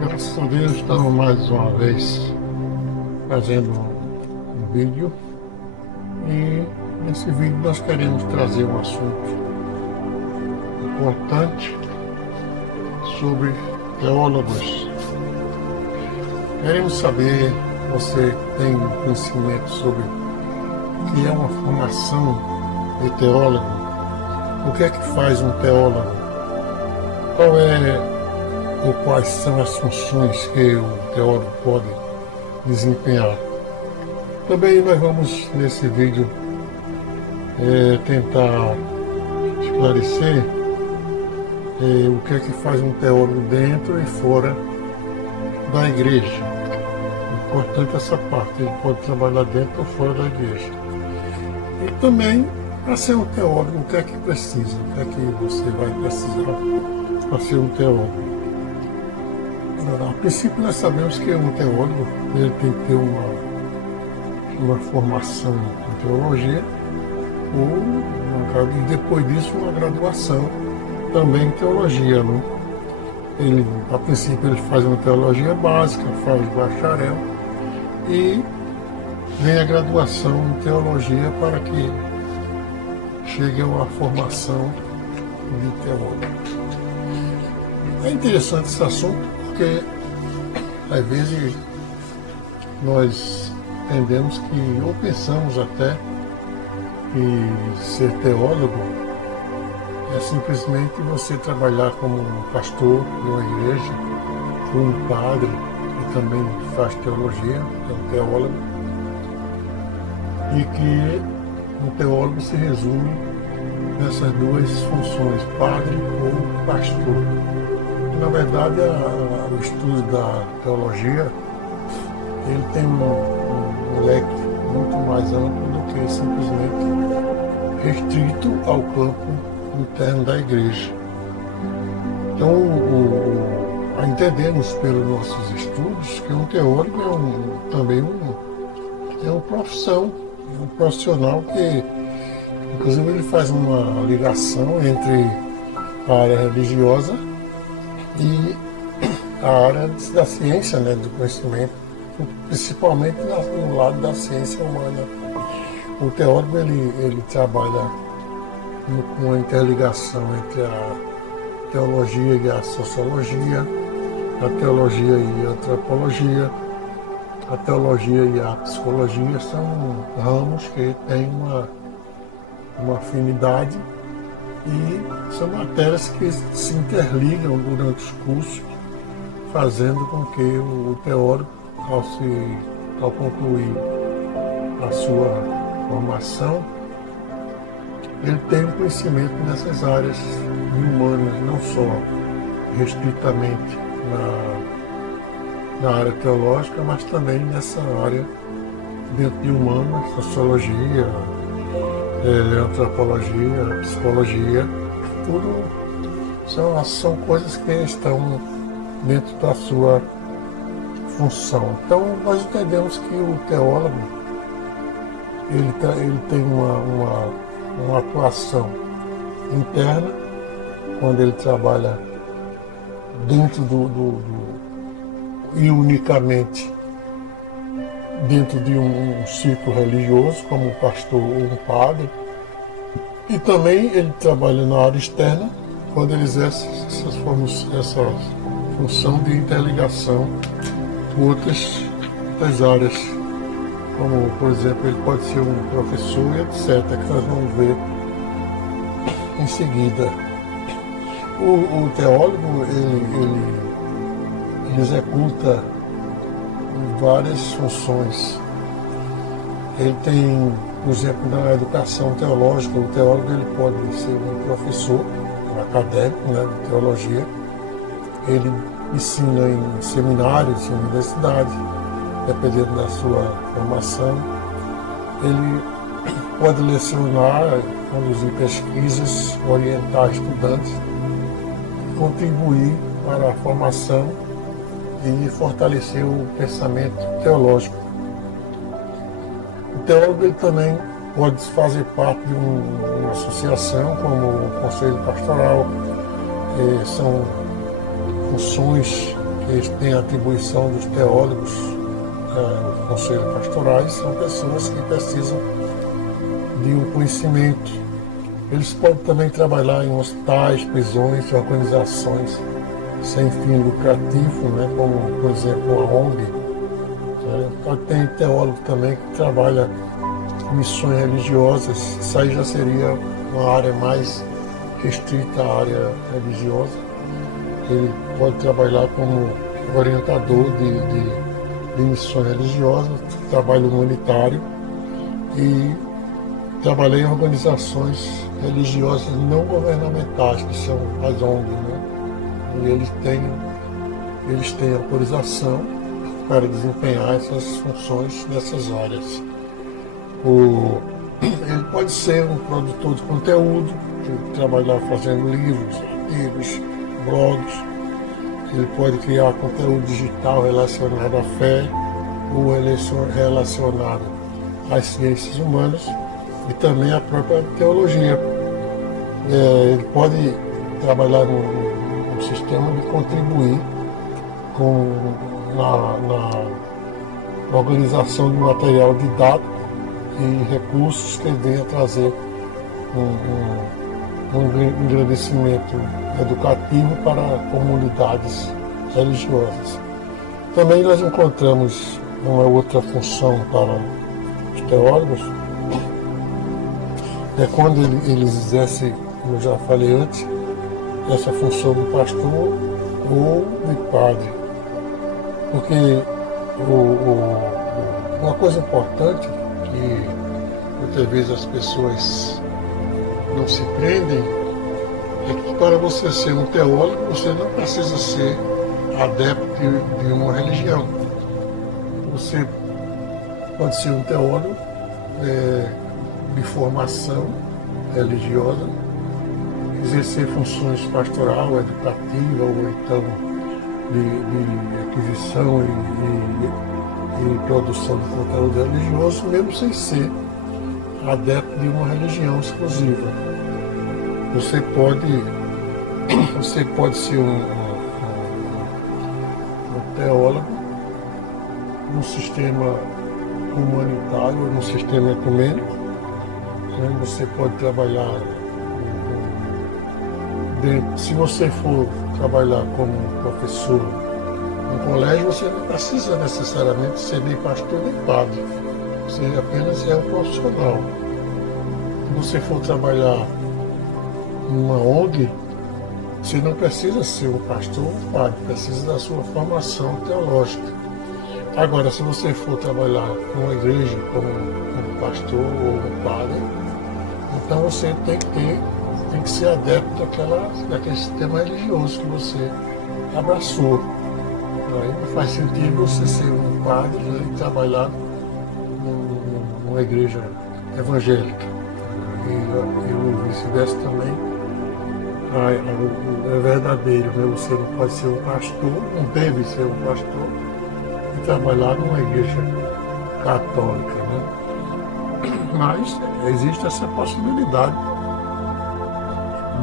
Graças a Deus, estamos mais uma vez fazendo um vídeo e nesse vídeo nós queremos trazer um assunto importante sobre teólogos. Queremos saber, você tem conhecimento sobre o que é uma formação de teólogo? O que é que faz um teólogo? Qual é ou quais são as funções que o teólogo pode desempenhar? Também nós vamos, nesse vídeo, tentar esclarecer o que é que faz um teólogo dentro e fora da igreja. Importante essa parte, ele pode trabalhar dentro ou fora da igreja. E também, para ser um teólogo, o que é que precisa? O que é que você vai precisar para ser um teólogo? A princípio, nós sabemos que um teólogo ele tem que ter uma formação em teologia e depois disso uma graduação também em teologia. Né? A princípio, ele faz uma teologia básica, faz bacharel e vem a graduação em teologia para que chegue a uma formação de teólogo. É interessante esse assunto porque, às vezes, nós entendemos que, ou pensamos até, que ser teólogo é simplesmente você trabalhar como um pastor de uma igreja, ou um padre que também faz teologia, é um teólogo, e que um teólogo se resume nessas duas funções, padre ou pastor. Na verdade, o estudo da teologia ele tem um leque muito mais amplo do que simplesmente restrito ao campo interno da igreja. Então, entendemos pelos nossos estudos que um teólogo também é uma profissão, é um profissional que, inclusive, ele faz uma ligação entre a área religiosa e a área da ciência, né, do conhecimento, principalmente no lado da ciência humana. O teólogo ele trabalha com a interligação entre a teologia e a sociologia, a teologia e a antropologia, a teologia e a psicologia são ramos que têm uma afinidade e são matérias que se interligam durante os cursos, fazendo com que o teólogo, ao concluir a sua formação, ele tenha um conhecimento nessas áreas humanas, não só restritamente na área teológica, mas também nessa área dentro de humanas, sociologia, antropologia, psicologia, tudo são coisas que estão dentro da sua função. Então, nós entendemos que o teólogo ele tem uma atuação interna, quando ele trabalha dentro e unicamente dentro de um círculo religioso, como um pastor ou um padre, e também ele trabalha na área externa, quando ele exerce essa função de interligação com outras áreas, como, por exemplo, ele pode ser um professor e etc., que nós vamos ver em seguida. O teólogo, ele executa várias funções. Ele tem, por exemplo, na educação teológica, o teólogo ele pode ser um professor, um acadêmico, né, de teologia. Ele ensina em seminários, em universidades, dependendo da sua formação. Ele pode lecionar, conduzir pesquisas, orientar estudantes, contribuir para a formação e fortalecer o pensamento teológico. O teólogo ele também pode fazer parte de uma associação, como o Conselho Pastoral, são funções eles têm a atribuição dos teólogos, os conselhos pastorais, são pessoas que precisam de um conhecimento. Eles podem também trabalhar em hospitais, prisões, organizações sem fim lucrativo, né, como, por exemplo, a ONG. Tem teólogo também que trabalha em missões religiosas. Isso aí já seria uma área mais restrita à área religiosa. Ele pode trabalhar como orientador de missões religiosas, trabalho humanitário, e trabalhei em organizações religiosas não governamentais, que são as ONGs, né? E eles têm autorização para desempenhar essas funções nessas áreas. Ele pode ser um produtor de conteúdo, trabalhar fazendo livros, artigos, blogs. Ele pode criar conteúdo digital relacionado à fé ou relacionado às ciências humanas e também à própria teologia. Ele pode trabalhar no sistema de contribuir na organização de material didático e recursos que venham trazer um engrandecimento educativo para comunidades religiosas. Também nós encontramos uma outra função para os teólogos, é quando eles exercem, como eu já falei antes, essa função de pastor ou de padre. Porque uma coisa importante que muitas vezes as pessoas não se prendem é que para você ser um teólogo, você não precisa ser adepto de uma religião. Você pode ser um teólogo de formação religiosa, exercer funções pastoral, educativa, ou então de aquisição e produção de conteúdo religioso, mesmo sem ser adepto de uma religião exclusiva. Você pode ser um teólogo num sistema humanitário, num sistema ecumênico. Você pode trabalhar se você for trabalhar como professor no colégio, você não precisa necessariamente ser nem pastor nem padre. Você apenas é um profissional. Se você for trabalhar numa ONG, você não precisa ser um pastor ou um padre, precisa da sua formação teológica. Agora, se você for trabalhar numa igreja como um pastor ou um padre, então você tem que ser adepto daquele sistema religioso que você abraçou. Aí não faz sentido você ser um padre e trabalhar numa igreja evangélica. E o vice-versa também é verdadeiro, né? Você não pode ser um pastor, não deve ser um pastor e trabalhar numa igreja católica, né? Mas existe essa possibilidade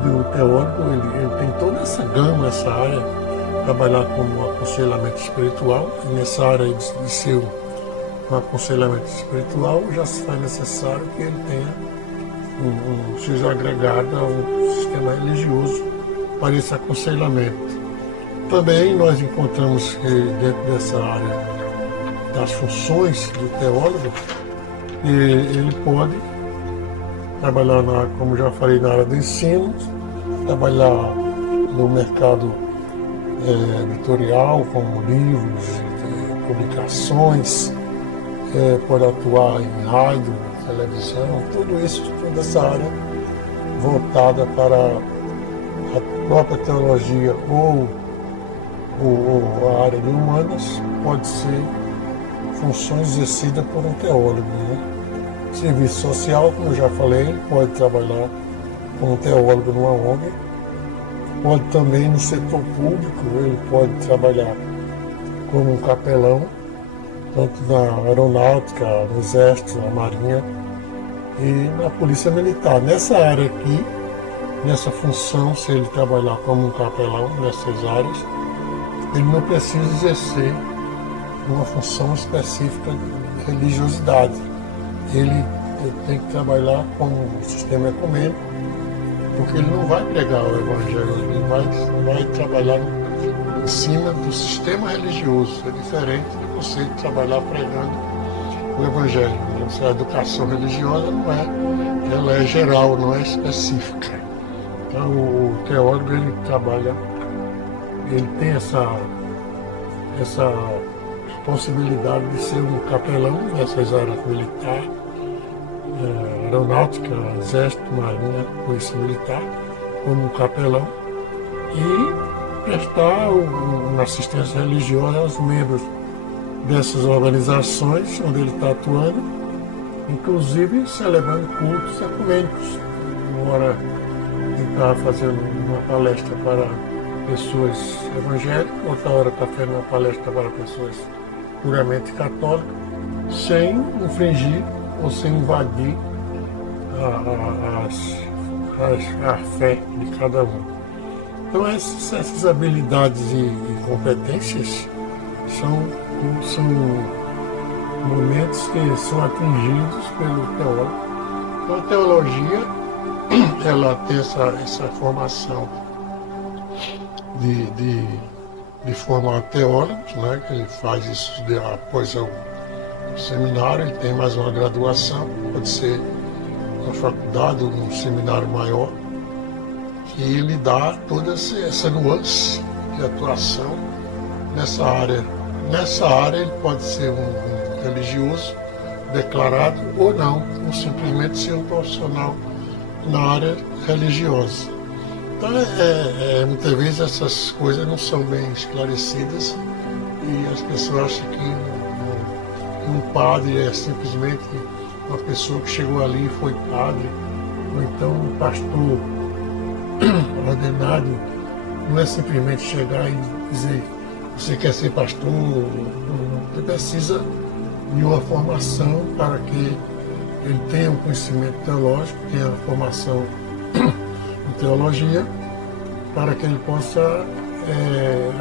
do teólogo, ele tem toda essa gama, essa área, trabalhar como aconselhamento espiritual, e nessa área de ser um aconselhamento espiritual já se faz necessário que ele tenha seja agregado a um sistema religioso para esse aconselhamento. Também nós encontramos que dentro dessa área das funções do teólogo, ele pode trabalhar, como já falei, na área do ensino, trabalhar no mercado editorial, como livros, publicações, pode atuar em rádio, televisão, tudo isso, toda essa área voltada para a própria teologia ou a área de humanas, pode ser funções exercidas por um teólogo, né? Serviço social, como eu já falei, pode trabalhar como teólogo numa ONG, pode também no setor público, ele pode trabalhar como um capelão, tanto na aeronáutica, no exército, na marinha e na polícia militar. Nessa área aqui, nessa função, se ele trabalhar como um capelão nessas áreas, ele não precisa exercer uma função específica de religiosidade. Ele tem que trabalhar com o sistema ecumênico, porque ele não vai pregar o evangelho, ele vai trabalhar em cima do sistema religioso. É diferente de você trabalhar pregando o evangelho. A educação religiosa não é, ela é geral, não é específica. Então o teólogo ele trabalha, ele tem essa possibilidade de ser um capelão nessas áreas militar, aeronáutica, exército, marinha, polícia militar, como um capelão, e prestar uma assistência religiosa aos membros dessas organizações onde ele está atuando, inclusive celebrando cultos ecumênicos. Uma hora ele está fazendo uma palestra para pessoas evangélicas, outra hora está fazendo uma palestra para pessoas puramente católicas, sem infringir ou sem invadir a fé de cada um. Então essas habilidades e competências são momentos que são atingidos pelo teólogo. Então a teologia ela tem essa formação de formar teólogos, né? Ele faz isso após o seminário, ele tem mais uma graduação, pode ser uma faculdade ou um seminário maior, que ele dá toda essa nuance de atuação nessa área. Nessa área ele pode ser um religioso declarado ou não, ou simplesmente ser um profissional na área religiosa. Então, muitas vezes essas coisas não são bem esclarecidas e as pessoas acham que um padre é simplesmente uma pessoa que chegou ali e foi padre, ou então um pastor ordenado não é simplesmente chegar e dizer você quer ser pastor, você precisa de uma formação para que ele tenha um conhecimento teológico, tenha uma formação em teologia, para que ele possa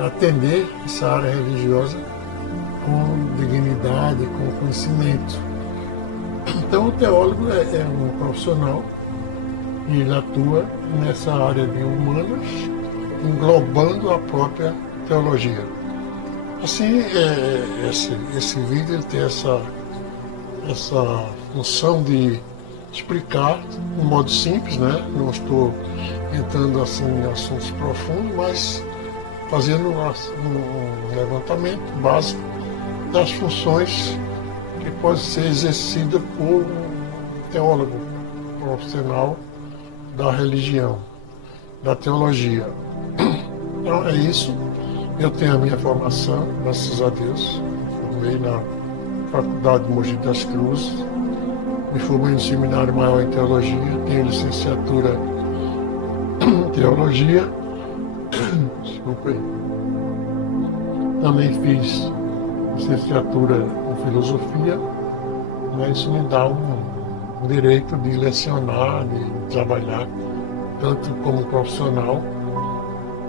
atender essa área religiosa com dignidade, com conhecimento. Então o teólogo é um profissional e ele atua nessa área de humanas, englobando a própria teologia. Assim, esse vídeo ele tem essa função de explicar de um modo simples, né? Não estou entrando assim em assuntos profundos, mas fazendo um levantamento básico das funções que pode ser exercida por um teólogo profissional da religião, da teologia. Então é isso. Eu tenho a minha formação, graças a Deus. Formei na Faculdade de Mogi das Cruzes, me formei no Seminário Maior em Teologia, tenho licenciatura em Teologia. Desculpa aí. Também fiz licenciatura em Filosofia, mas isso me dá um direito de lecionar, de trabalhar, tanto como profissional,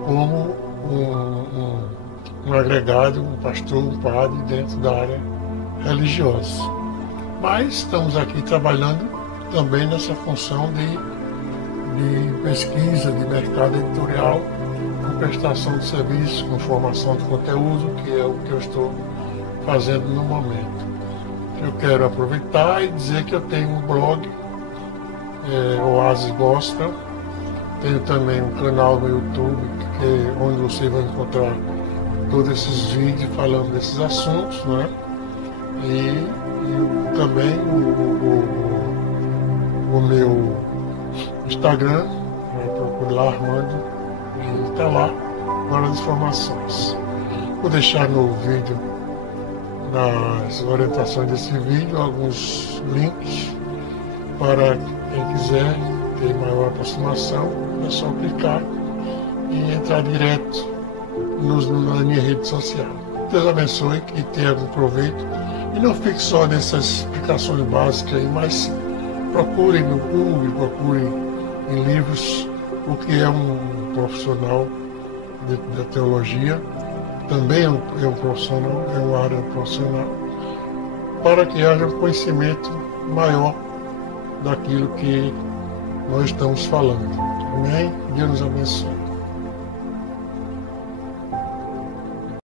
como um agregado, um pastor, um padre dentro da área religiosa. Mas estamos aqui trabalhando também nessa função de pesquisa, de mercado editorial, com prestação de serviço, com formação de conteúdo, que é o que eu estou fazendo no momento. Eu quero aproveitar e dizer que eu tenho um blog, Oasis Gospel, tenho também um canal no YouTube, onde você vai encontrar todos esses vídeos falando desses assuntos, né? E também o meu Instagram, procure lá Armando, e está lá para as informações. Vou deixar no vídeo, nas orientações desse vídeo, alguns links para quem quiser ter maior aproximação, é só clicar e entrar direto na minha rede social. Deus abençoe, que tenha algum proveito. E não fique só nessas explicações básicas aí, mas procure no Google, procure em livros o que é um profissional da teologia também é um profissional, é uma área profissional, para que haja um conhecimento maior daquilo que nós estamos falando. Amém? Deus nos abençoe.